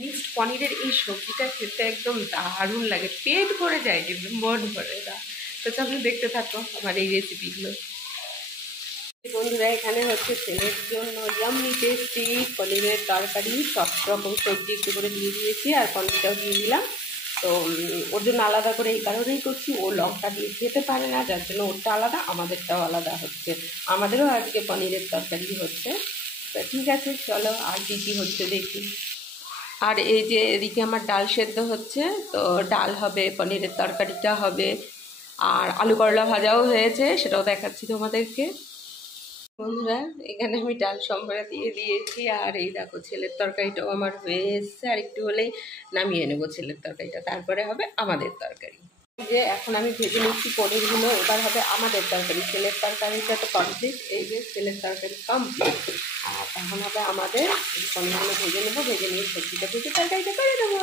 Mixed পনিরের এই সবজিটা খেতে একদম দারুণ লাগে, পেট ভরে যায় কিন্তু মন ভরে না। তো চলো দেখতে থাকো আমার এই রেসিপিগুলো। বন্ধুরা এখানে হচ্ছে ছেলের জন্য ইয়াম্মি টেস্টি পনিরের তরকারি, সব রকম সবজি একটু করে দিয়ে দিয়েছি আর পনিরটাও দিয়ে দিলাম। তো ওর জন্য আলাদা করে এই কারণেই করছি, ও লঙ্কা দিয়ে খেতে পারে না, যার জন্য ওরটা আলাদা আমাদেরটাও আলাদা হচ্ছে। আমাদেরও আজকে পনিরের তরকারি হচ্ছে। তো ঠিক আছে চলো আর কী কী হচ্ছে দেখি। আর এই যে এদিকে আমার ডাল সেদ্ধ হচ্ছে, তো ডাল হবে, পনিরের তরকারিটা হবে, আর আলু করলা ভাজাও হয়েছে, সেটাও দেখাচ্ছি তোমাদেরকে। বন্ধুরা এখানে আমি ডাল সম্বরা দিয়ে দিয়েছি, আর এই দেখো ছেলের তরকারিটাও আমার হয়ে এসছে, আর একটু হলেই নামিয়ে নেবো ছেলের তরকারিটা, তারপরে হবে আমাদের তরকারি। যে এখন আমি ভেজে নিচ্ছি পনিরগুলো, এবার হবে আমাদের তরকারি। ছেলের তরকারিটা তো কমপ্লিট, এই যে ছেলের তরকারি কমপ্লিট, আর এখন হবে আমাদের। পনিরগুলো ভেজে নেবো, ভেজে নিয়ে সবজিটা ভেজে তরকারিটা করে দেবো।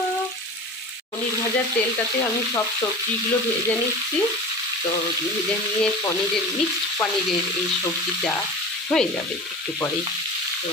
পনির ভাজার তেলটাতে আমি সব সবজিগুলো ভেজে নিচ্ছি। তো ভেজে নিয়ে পনিরের মিক্সড পনিরের এই সবজিটা হয়ে যাবে একটু পরেই। তো